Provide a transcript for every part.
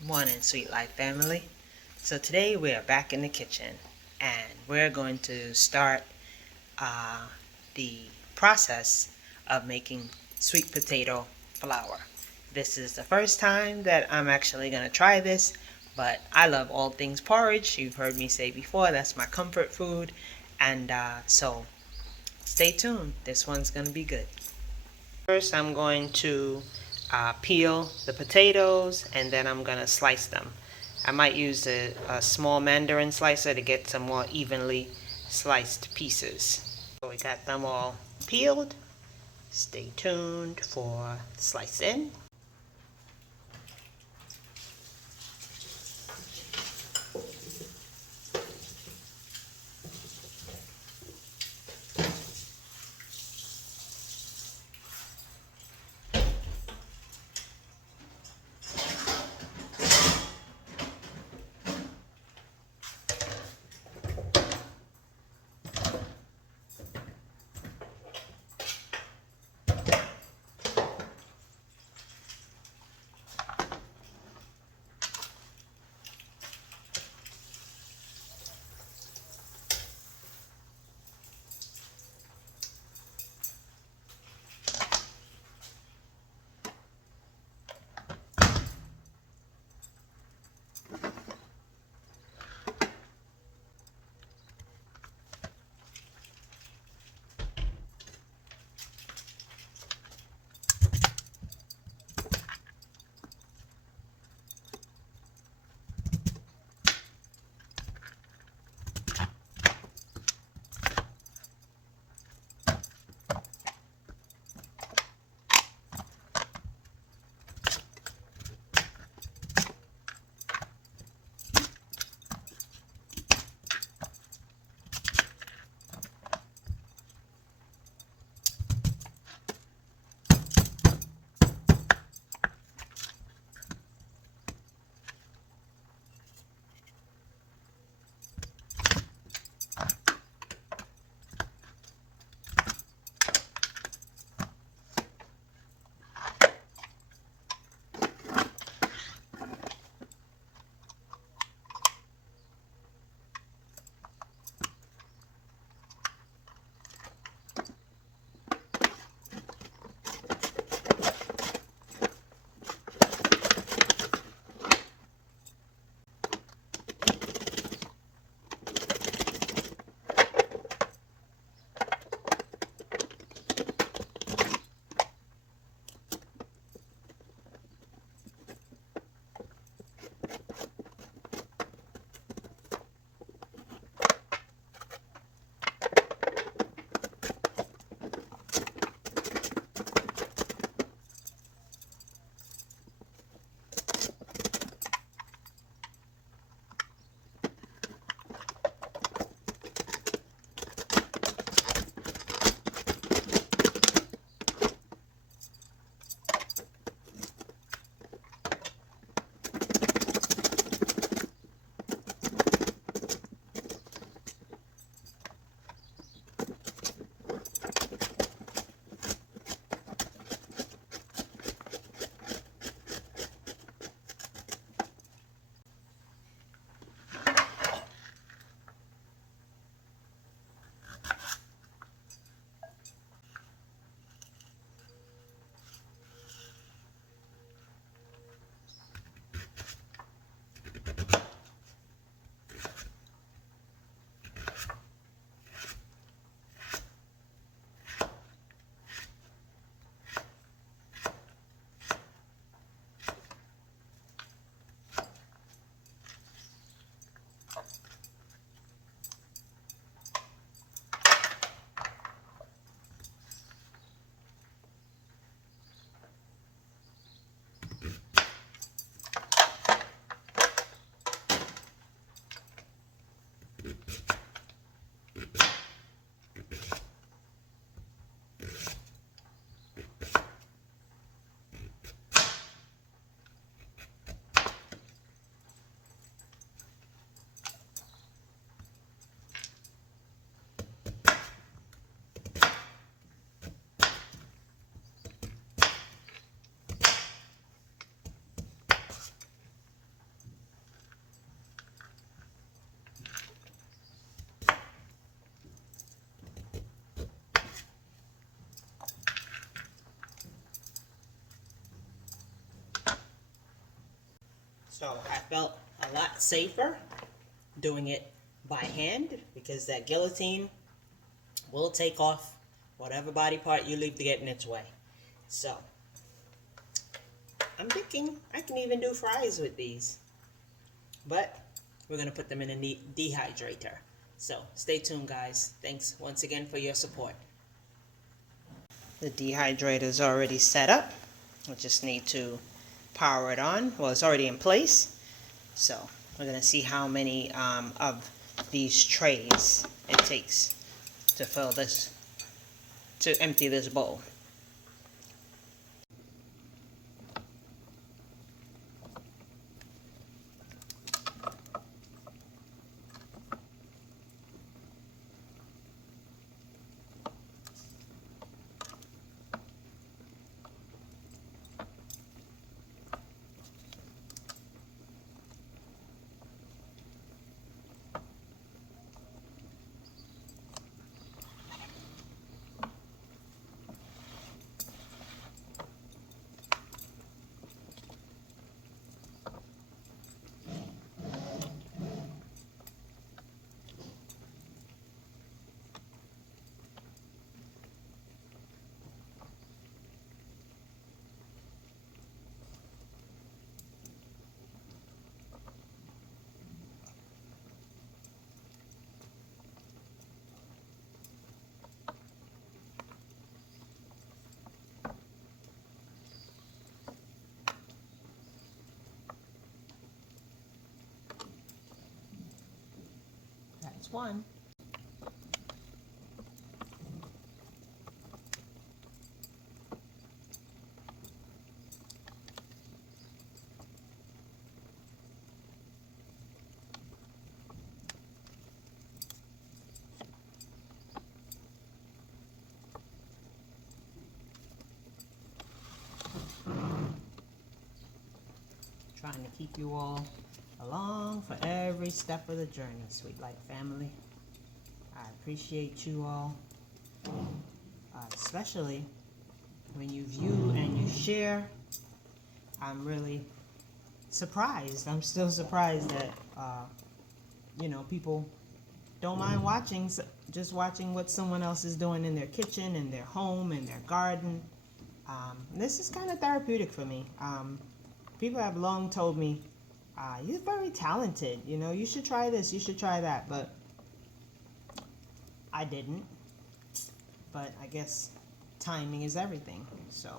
Morning, Sweet Life family. So today we are back in the kitchen and we're going to start the process of making sweet potato flour. This is the first time that I'm actually going to try this, but I love all things porridge. You've heard me say before, that's my comfort food. And so stay tuned. This one's going to be good. First, I'm going to peel the potatoes and then I'm going to slice them. I might use a small mandarin slicer to get some more evenly sliced pieces. So we got them all peeled. Stay tuned for slicing. So I felt a lot safer doing it by hand because that guillotine will take off whatever body part you leave to get in its way. So I'm thinking I can even do fries with these, but we're going to put them in a dehydrator. So stay tuned, guys. Thanks once again for your support. The dehydrator is already set up. We just need to power it on. Well, it's already in place. So we're going to see how many of these trays it takes to fill this, to empty this bowl. That's one. Trying to keep you all along for every step of the journey, Sweet Life family. I appreciate you all, especially when you view and you share. I'm really surprised. I'm still surprised that, people don't mind watching, just watching what someone else is doing in their kitchen, in their home, in their garden. This is kind of therapeutic for me. People have long told me, you're very talented, you should try this, you should try that, but I didn't. But I guess timing is everything, so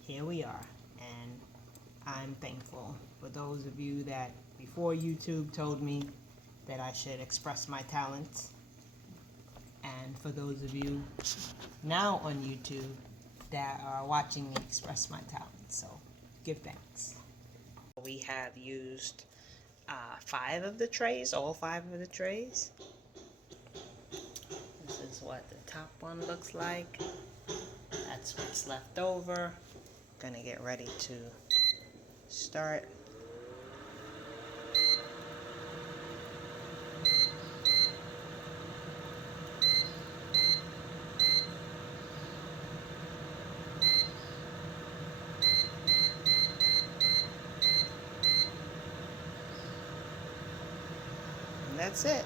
here we are, and I'm thankful for those of you that before YouTube told me that I should express my talents, and for those of you now on YouTube that are watching me express my talents, so give thanks. We have used 5 of the trays, all 5 of the trays. This is what the top one looks like. That's what's left over. Gonna get ready to start. And that's it.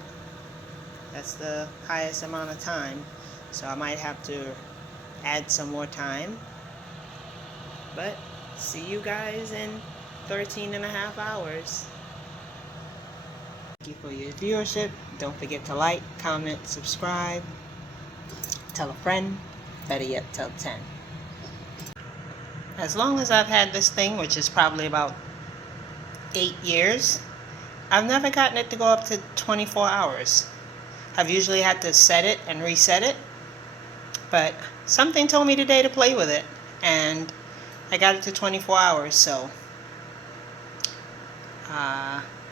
That's the highest amount of time. So I might have to add some more time. But see you guys in 13 and a half hours. Thank you for your viewership. Don't forget to like, comment, subscribe. Tell a friend. Better yet, tell 10. As long as I've had this thing, which is probably about 8 years, I've never gotten it to go up to 24 hours. I've usually had to set it and reset it, but something told me today to play with it, and I got it to 24 hours, so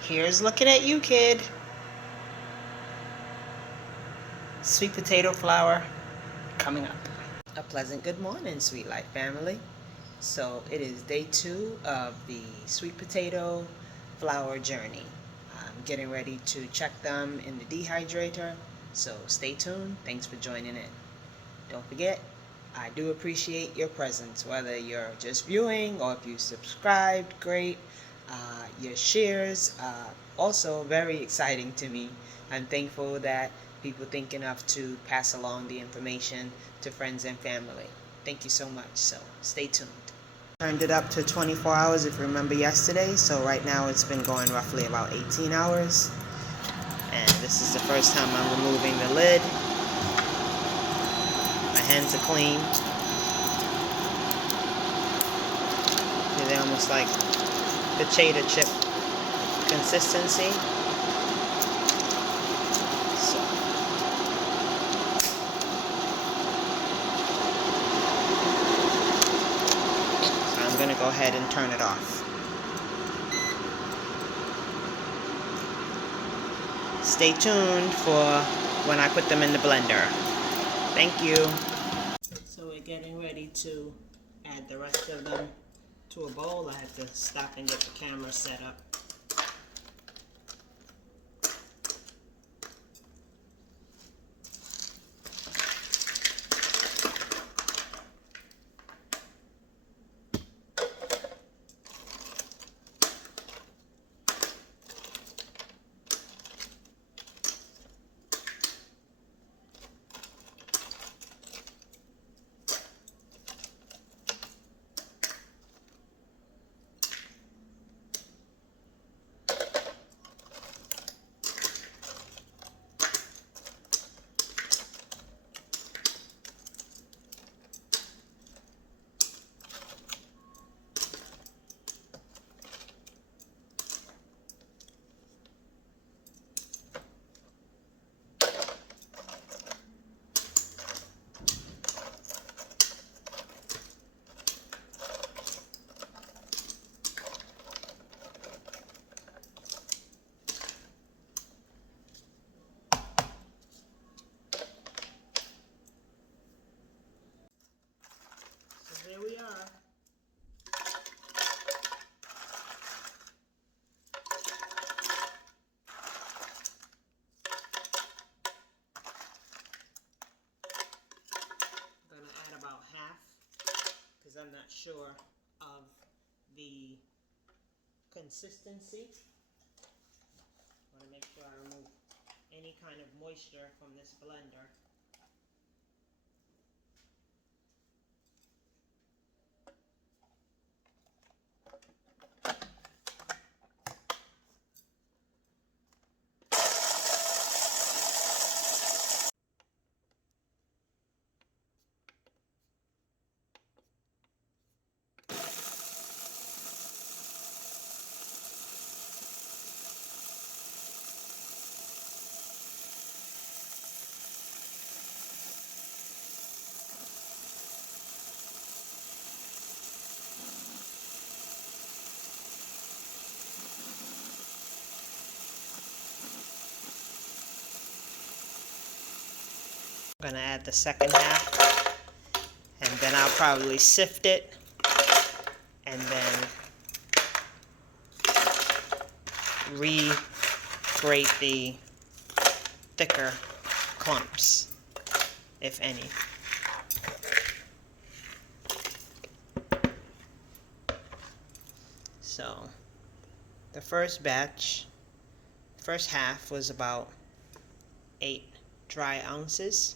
here's looking at you, kid. Sweet potato flour coming up. A pleasant good morning, Sweet Life family. So it is day 2 of the sweet potato flour journey. I'm getting ready to check them in the dehydrator, so stay tuned. Thanks for joining in. Don't forget, I do appreciate your presence, whether you're just viewing or if you subscribed, great. Your shares, also very exciting to me. I'm thankful that people think enough to pass along the information to friends and family. Thank you so much. So stay tuned. Turned it up to 24 hours if you remember yesterday. So right now it's been going roughly about 18 hours. And this is the first time I'm removing the lid. My hands are clean. They're almost like potato chip consistency. So I'm gonna go ahead and turn it off. Stay tuned for when I put them in the blender. Thank you. So we're getting ready to add the rest of them to a bowl. I have to stop and get the camera set up. So there we are. I'm gonna add about half because I'm not sure of the consistency. I want to make sure I remove any kind of moisture from this blender. I'm gonna add the second half, and then I'll probably sift it and then re-grate the thicker clumps, if any. So the first batch, first half was about 8 dry ounces.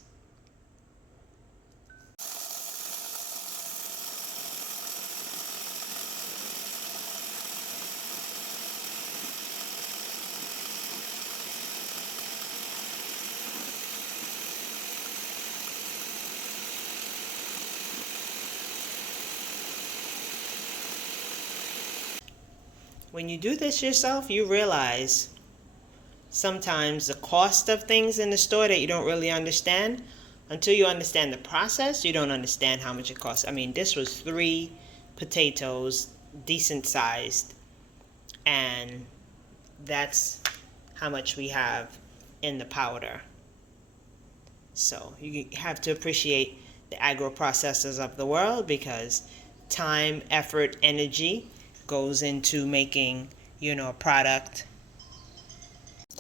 When you do this yourself, you realize sometimes the cost of things in the store that you don't really understand. Until you understand the process, you don't understand how much it costs. I mean, this was 3 potatoes, decent sized, and that's how much we have in the powder. So you have to appreciate the agro-processors of the world, because time, effort, energy goes into making, a product.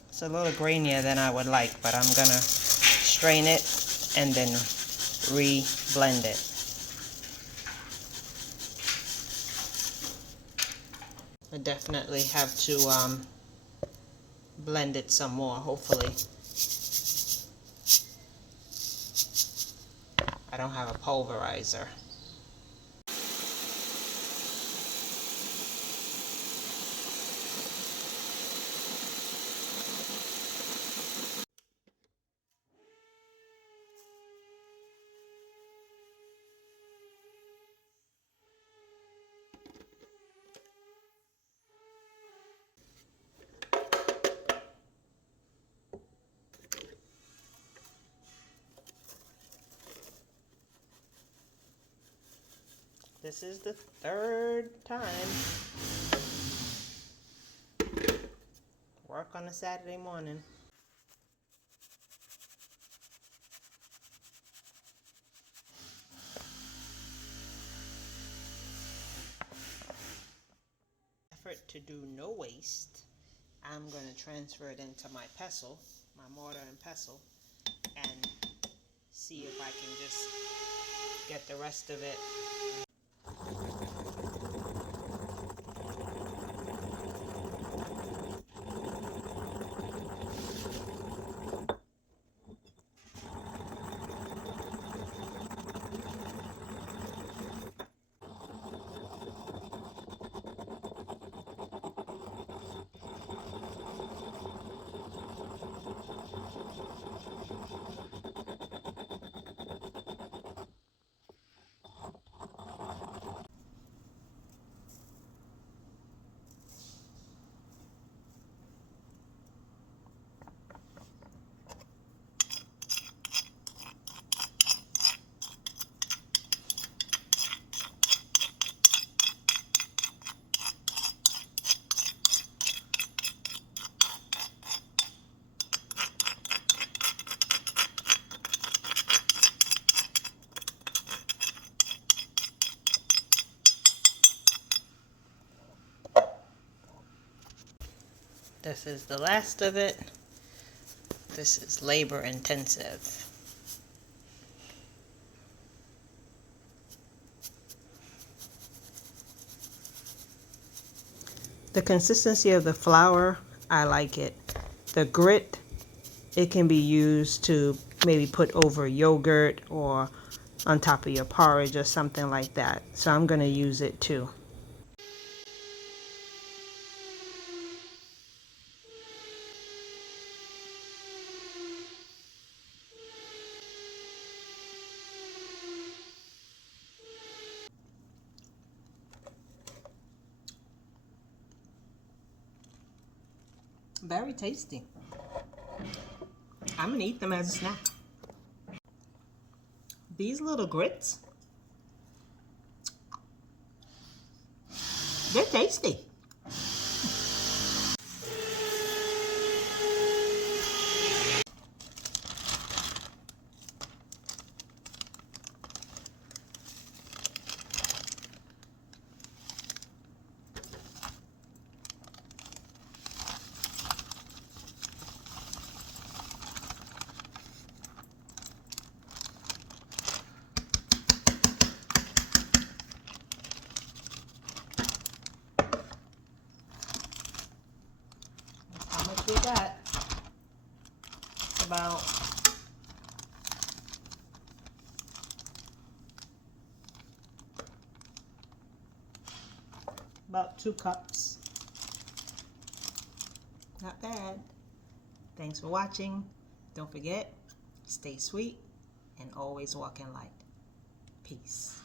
It's a little grainier than I would like, but I'm gonna strain it and then re-blend it. I definitely have to blend it some more, hopefully. I don't have a pulverizer. This is the third time. Work on a Saturday morning. Effort to do no waste. I'm going to transfer it into my pestle, my mortar and pestle, and see if I can just get the rest of it. This is the last of it. This is labor intensive. The consistency of the flour, I like it. The grit, it can be used to maybe put over yogurt or on top of your porridge or something like that. So I'm going to use it too. Very tasty. I'm going to eat them as a snack. These little grits, they're tasty. How much we got? About 2 cups. Not bad. Thanks for watching. Don't forget, stay sweet and always walk in light. Peace.